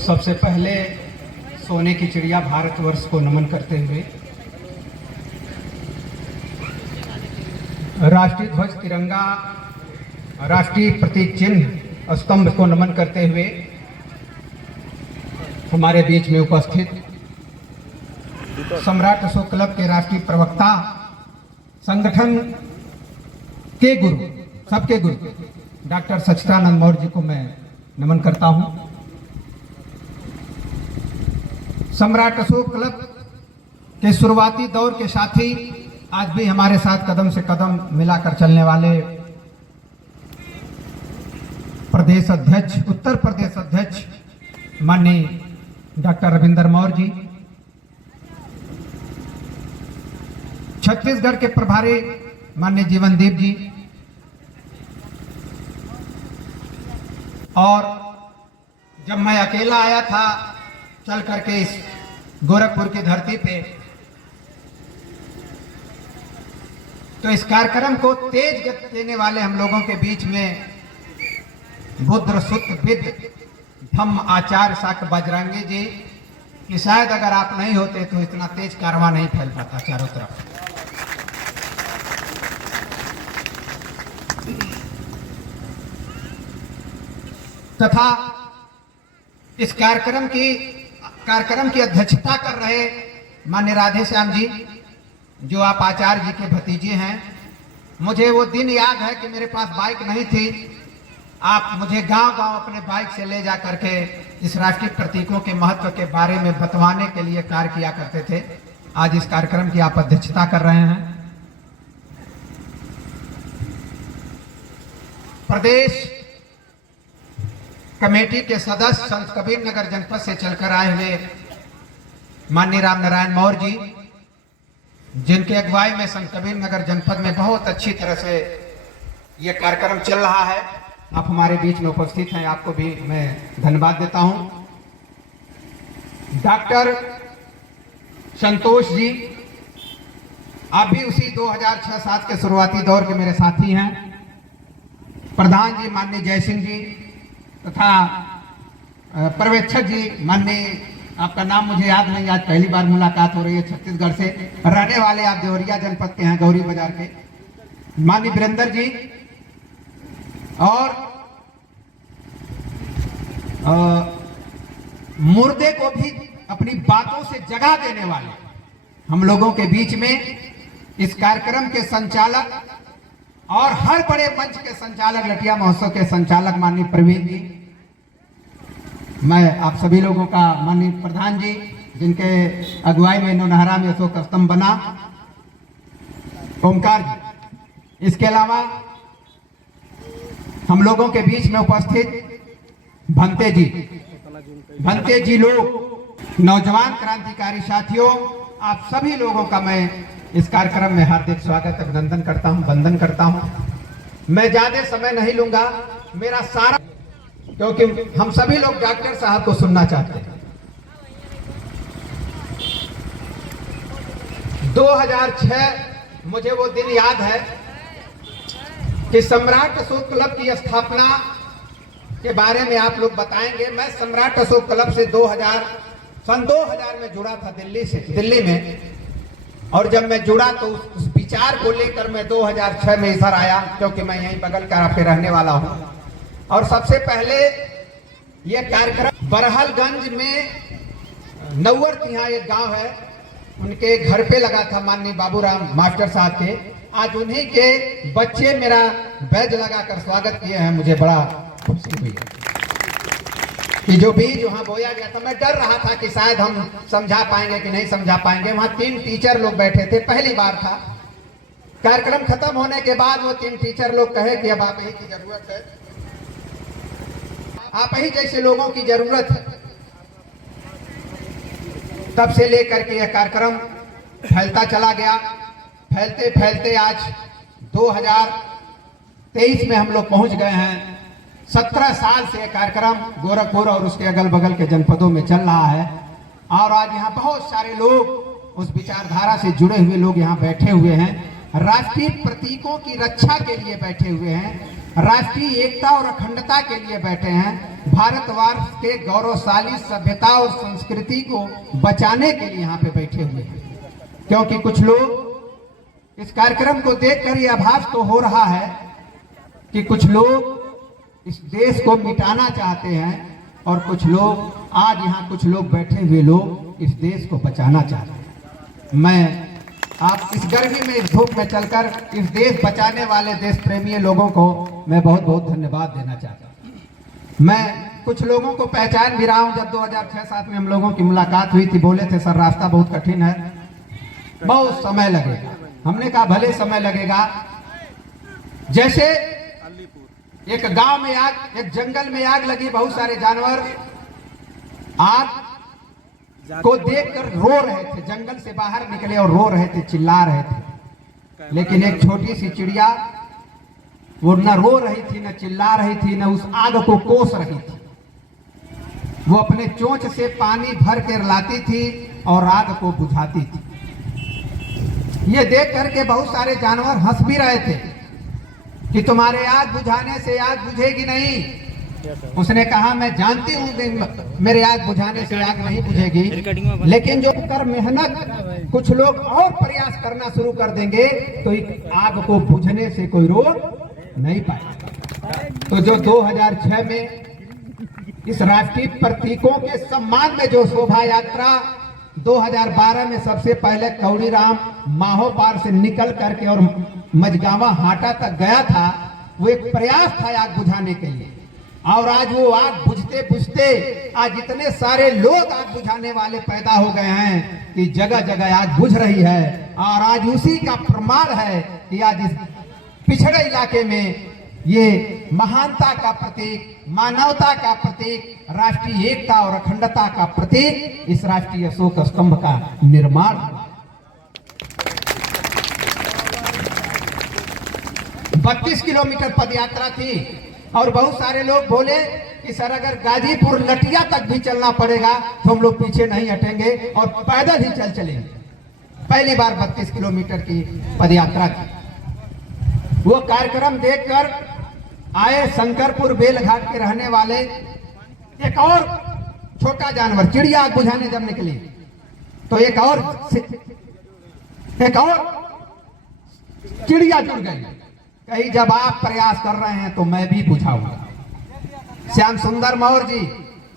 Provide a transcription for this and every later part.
सबसे पहले सोने की चिड़िया भारतवर्ष को नमन करते हुए राष्ट्रीय ध्वज तिरंगा राष्ट्रीय प्रतीक चिन्ह स्तंभ को नमन करते हुए हमारे बीच में उपस्थित सम्राट अशोक क्लब के राष्ट्रीय प्रवक्ता, संगठन के गुरु, सबके गुरु डॉक्टर सच्चिदानंद मौर्य जी को मैं नमन करता हूं। सम्राट अशोक क्लब के शुरुआती दौर के साथी आज भी हमारे साथ कदम से कदम मिलाकर चलने वाले प्रदेश अध्यक्ष, उत्तर प्रदेश अध्यक्ष माननीय डॉक्टर रविंदर मौर्य जी, छत्तीसगढ़ के प्रभारी माननीय जीवनदीप जी, और जब मैं अकेला आया था चल करके इस गोरखपुर की धरती पे, तो इस कार्यक्रम को तेज गति देने वाले हम लोगों के बीच में बुद्ध सुत विद धम्म आचार्य शाक्य बजरंगी जी, कि शायद अगर आप नहीं होते तो इतना तेज कारवां नहीं फैल पाता चारों तरफ। तथा इस कार्यक्रम की अध्यक्षता कर रहे माननीय राधे श्याम जी, जो आप आचार्य जी के भतीजे हैं। मुझे वो दिन याद है कि मेरे पास बाइक नहीं थी, आप मुझे गांव-गांव अपने बाइक से ले जा करके इस राष्ट्रीय प्रतीकों के महत्व के बारे में बतवाने के लिए कार्य किया करते थे। आज इस कार्यक्रम की आप अध्यक्षता कर रहे हैं। प्रदेश कमेटी के सदस्य संत कबीर नगर जनपद से चलकर आए हुए माननीय राम नारायण मौर्य जी, जिनके अगुवाई में संत कबीर नगर जनपद में बहुत अच्छी तरह से ये कार्यक्रम चल रहा है, आप हमारे बीच में उपस्थित हैं, आपको भी मैं धन्यवाद देता हूं। डॉक्टर संतोष जी, आप भी उसी 2006-07 के शुरुआती दौर के मेरे साथी हैं। प्रधान जी माननीय जय सिंह जी, तथा पर्यवेक्षक जी माननीय, आपका नाम मुझे याद नहीं, आज पहली बार मुलाकात हो रही है, छत्तीसगढ़ से रहने वाले आप देवरिया जनपद के हैं, गौरी बाजार के माननीय वीरेंद्र जी, और मुर्दे को भी अपनी बातों से जगा देने वाले हम लोगों के बीच में इस कार्यक्रम के संचालक और हर बड़े मंच के संचालक, लटिया महोत्सव के संचालक माननीय प्रवीण जी, मैं आप सभी लोगों का माननीय प्रधान जी, जिनके अगुवाई में नौनहरा में अशोक स्तंभ बना, ओमकार जी, इसके अलावा हम लोगों के बीच में उपस्थित भंते जी लोग, नौजवान क्रांतिकारी साथियों, आप सभी लोगों का मैं इस कार्यक्रम में हार्दिक स्वागत, अभिनंदन करता हूं, वंदन करता हूं। मैं ज्यादा समय नहीं लूंगा, मेरा सारा, क्योंकि हम सभी लोग डॉक्टर साहब को सुनना चाहते हैं। 2006 मुझे वो दिन याद है कि सम्राट अशोक क्लब की स्थापना के बारे में आप लोग बताएंगे। मैं सम्राट अशोक क्लब से सन 2000 में जुड़ा था दिल्ली में, और जब मैं जुड़ा तो उस विचार को लेकर मैं 2006 में इधर आया, क्योंकि मैं यहीं बगल का पे रहने वाला हूं। और सबसे पहले यह कार्यक्रम बरहलगंज में नौवर तिहा एक गांव है, उनके घर पे लगा था माननीय बाबूराम मास्टर साहब के। आज उन्हीं के बच्चे मेरा बैज लगाकर स्वागत किए हैं। मुझे बड़ा खुशी हुई कि जो बीज वहां बोया गया था, मैं डर रहा था कि शायद हम समझा पाएंगे कि नहीं समझा पाएंगे। वहां 3 टीचर लोग बैठे थे, पहली बार था। कार्यक्रम खत्म होने के बाद वो 3 टीचर लोग कहे कि अब आप ही की जरूरत है, आप ही जैसे लोगों की जरूरत है। तब से लेकर के यह कार्यक्रम फैलता चला गया, फैलते फैलते आज 2023 में हम लोग पहुंच गए हैं। 17 साल से यह कार्यक्रम गोरखपुर और उसके अगल बगल के जनपदों में चल रहा है, और आज यहाँ बहुत सारे लोग उस विचारधारा से जुड़े हुए लोग यहाँ बैठे हुए हैं, राष्ट्रीय प्रतीकों की रक्षा के लिए बैठे हुए हैं। राष्ट्रीय एकता और अखंडता के लिए बैठे हैं, भारतवर्ष के गौरवशाली सभ्यता और संस्कृति को बचाने के लिए यहाँ पे बैठे हुए हैं। क्योंकि कुछ लोग इस कार्यक्रम को देखकर ये आभास तो हो रहा है कि कुछ लोग इस देश को मिटाना चाहते हैं और कुछ लोग, आज यहाँ कुछ लोग बैठे हुए लोग इस देश को बचाना चाहते हैं। मैं आप इस गर्मी में, इस धूप में चलकर इस देश बचाने वाले देश प्रेमी लोगों को मैं बहुत बहुत धन्यवाद देना चाहता हूँ। मैं कुछ लोगों को पहचान भी रहा हूँ। जब 2006-7 में हम लोगों की मुलाकात हुई थी, बोले थे सर रास्ता बहुत कठिन है, बहुत समय लगेगा। हमने कहा भले समय लगेगा। जैसे एक गांव में आग, एक जंगल में आग लगी, बहुत सारे जानवर आग को देखकर रो रहे थे, जंगल से बाहर निकले और रो रहे थे, चिल्ला रहे थे। लेकिन एक छोटी सी चिड़िया, वो न रो रही थी, न चिल्ला रही थी, न उस आग को कोस रही थी। वो अपने चोंच से पानी भर कर लाती थी और आग को बुझाती थी। ये देख करके बहुत सारे जानवर हंस भी रहे थे कि तुम्हारे आग बुझाने से आग बुझेगी नहीं। उसने कहा मैं जानती हूँ मेरे आग बुझाने से आग नहीं बुझेगी, लेकिन जो कर मेहनत कुछ लोग और प्रयास करना शुरू कर देंगे तो आग को बुझने से कोई रोक नहीं पाएगा। तो जो 2006 में इस राष्ट्रीय प्रतीकों के सम्मान में जो शोभा यात्रा 2012 में सबसे पहले कौड़ीराम माहोपार से निकल करके और मझगावा हाटा तक गया था, वो एक प्रयास था आग बुझाने के लिए। और आज वो आग बुझते बुझते आज इतने सारे लोग आग बुझाने वाले पैदा हो गए हैं कि जगह जगह आग बुझ रही है। और आज उसी का प्रमाण है कि आज इस पिछड़े इलाके में ये महानता का प्रतीक, मानवता का प्रतीक, राष्ट्रीय एकता और अखंडता का प्रतीक इस राष्ट्रीय अशोक स्तंभ का निर्माण हुआ। 32 किलोमीटर पदयात्रा थी और बहुत सारे लोग बोले कि सर अगर गाजीपुर लटिया तक भी चलना पड़ेगा तो हम लोग पीछे नहीं हटेंगे और पैदल ही चलेंगे। पहली बार 32 किलोमीटर की पदयात्रा की। वो कार्यक्रम देखकर आए शंकरपुर बेलघाट के रहने वाले एक और छोटा जानवर, चिड़िया आग बुझाने जब निकली तो एक और चिड़िया जुड़ गई। कहीं जब आप प्रयास कर रहे हैं तो मैं भी बुझाऊंगा। श्याम सुंदर मौर्य जी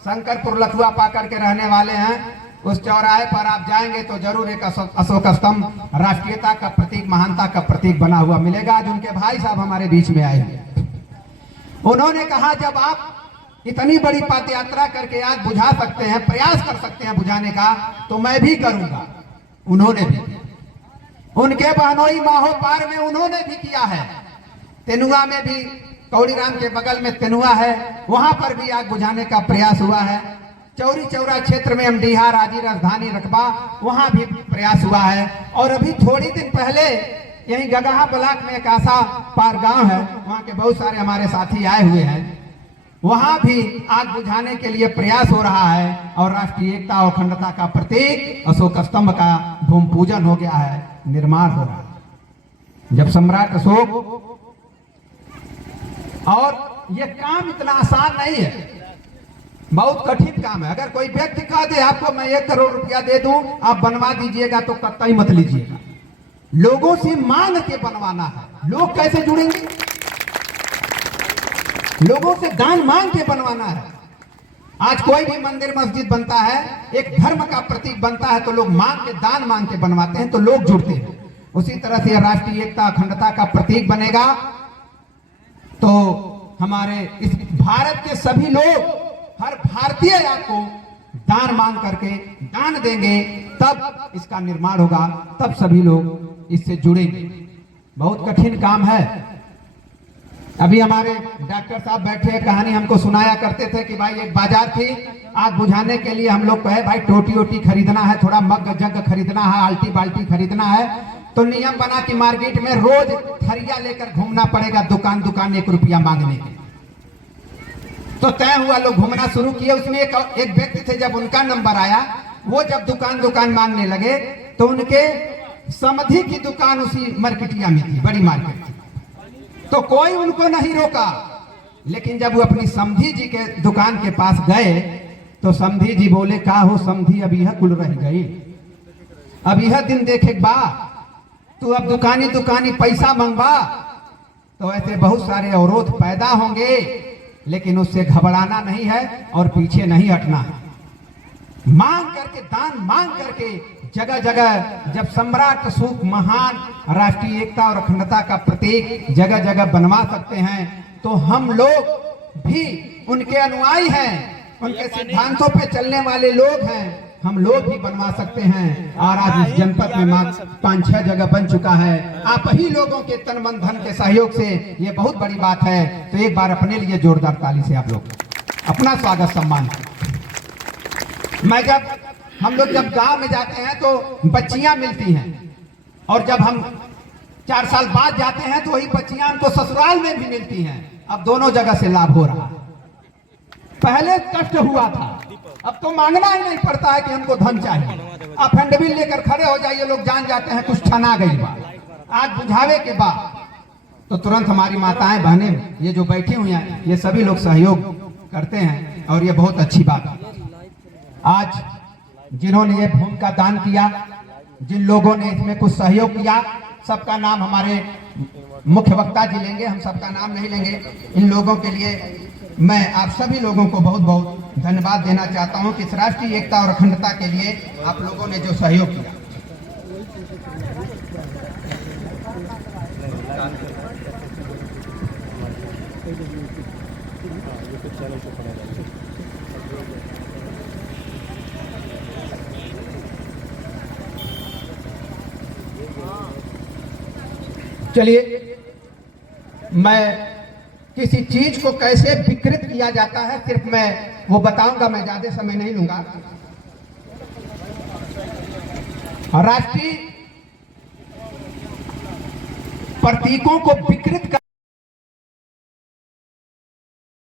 शंकरपुर लखुआ पाकर के रहने वाले हैं। उस चौराहे पर आप जाएंगे तो जरूर एक अशोक स्तंभ राष्ट्रीयता का प्रतीक, महानता का प्रतीक बना हुआ मिलेगा। आज उनके भाई साहब हमारे बीच में आए हैं। उन्होंने कहा जब आप इतनी बड़ी पदयात्रा करके आग बुझा सकते हैं, प्रयास कर सकते हैं बुझाने का, तो मैं भी करूंगा। उन्होंने भी, उनके बहनोई माहोपार में उन्होंने भी किया है। तेनुआ में भी, कौड़ीराम के बगल में तेनुआ है, वहां पर भी आग बुझाने का प्रयास हुआ है। चौरी चौरा क्षेत्र में अमडीहा, राजी, राजधानी, रकबा, वहां भी प्रयास हुआ है। और अभी थोड़ी दिन पहले यही गगहा ब्लॉक में एक आशा पार गांव है, वहां के बहुत सारे हमारे साथी आए हुए हैं। वहां भी आग बुझाने के लिए प्रयास हो रहा है और राष्ट्रीय एकता और अखंडता का प्रतीक अशोक स्तंभ का भूमि पूजन हो गया है, निर्माण हो रहा है। जब सम्राट अशोक, और ये काम इतना आसान नहीं है, बहुत कठिन काम है। अगर कोई व्यक्ति कह दे आपको मैं 1 करोड़ रुपया दे दूं, आप बनवा दीजिएगा, तो कतई मत लीजिएगा। लोगों से मांग के बनवाना है। लोग कैसे जुड़ेंगे? लोगों से दान मांग के बनवाना है। आज कोई भी मंदिर मस्जिद बनता है, एक धर्म का प्रतीक बनता है, तो लोग मांग के, दान मांग के बनवाते हैं, तो लोग जुड़ते हैं। उसी तरह से राष्ट्रीय एकता अखंडता का प्रतीक बनेगा तो हमारे इस भारत के सभी लोग, हर भारतीय आपको दान मांग करके दान देंगे, तब इसका निर्माण होगा, तब सभी लोग इससे जुड़ेंगे। बहुत कठिन काम है। अभी हमारे डॉक्टर साहब बैठे, कहानी हमको सुनाया करते थे कि भाई एक बाजार थी, आग बुझाने के लिए हम लोग कहे भाई टोटी ओटी खरीदना है, थोड़ा मग जग खरीदना है, आल्टी बाल्टी खरीदना है, तो नियम बना कि मार्केट में रोज थरिया लेकर घूमना पड़ेगा, दुकान दुकान 1 रुपया मांगने के। तो तय हुआ, लोग घूमना शुरू किए। उसमें एक व्यक्ति थे, जब उनका नंबर आया, वो जब दुकान दुकान मांगने लगे तो उनके समधि की दुकान उसी मार्केटिया में थी, बड़ी मार्केट थी। तो कोई उनको नहीं रोका। लेकिन जब वो अपनी समधी जी के दुकान के पास गए तो समधी जी बोले, का हो समधी, अब यह कुल रह गई, अब यह दिन देखे बा, तू अब दुकानी दुकानी पैसा मंगवा तो ऐसे बहुत सारे अवरोध पैदा होंगे, लेकिन उससे घबराना नहीं है और पीछे नहीं हटना है। मांग करके, दान मांग करके जगह जगह जब सम्राट अशोक महान राष्ट्रीय एकता और अखंडता का प्रतीक जगह जगह बनवा सकते हैं, तो हम लोग भी उनके अनुयायी हैं, उनके सिद्धांतों पे चलने वाले लोग हैं, हम लोग भी बनवा सकते हैं। और आज इस जनपद में मात्र 5-6 जगह बन चुका है। आप ही लोगों के तन मन धन के सहयोग से ये बहुत बड़ी बात है। तो एक बार अपने लिए जोरदार ताली से आप लोग अपना स्वागत सम्मान। हम लोग जब गांव में जाते हैं तो बच्चियां मिलती हैं, और जब हम 4 साल बाद जाते हैं तो वही बच्चियां हमको ससुराल में भी मिलती हैं। अब दोनों जगह से लाभ हो रहा है। पहले कष्ट हुआ था, अब तो मांगना ही नहीं पड़ता है कि हमको धन चाहिए। आप हैंडबिल लेकर खड़े हो जाइए, लोग जान जाते हैं कुछ ठना गई बा। आज बुझावे के बाद तो तुरंत हमारी माताएं बहनें ये जो बैठी हुई हैं, ये सभी लोग सहयोग करते हैं और ये बहुत अच्छी बात है। आज जिन्होंने ये भूमि का दान किया, जिन लोगों ने इसमें कुछ सहयोग किया, सबका नाम हमारे मुख्य वक्ता जी लेंगे, हम सबका नाम नहीं लेंगे। इन लोगों के लिए मैं आप सभी लोगों को बहुत बहुत धन्यवाद देना चाहता हूं कि इस राष्ट्रीय एकता और अखंडता के लिए आप लोगों ने जो सहयोग किया। चलिए, मैं किसी चीज को कैसे विकृत किया जाता है सिर्फ मैं वो बताऊंगा, मैं ज्यादा समय नहीं लूंगा। राष्ट्रीय प्रतीकों को विकृत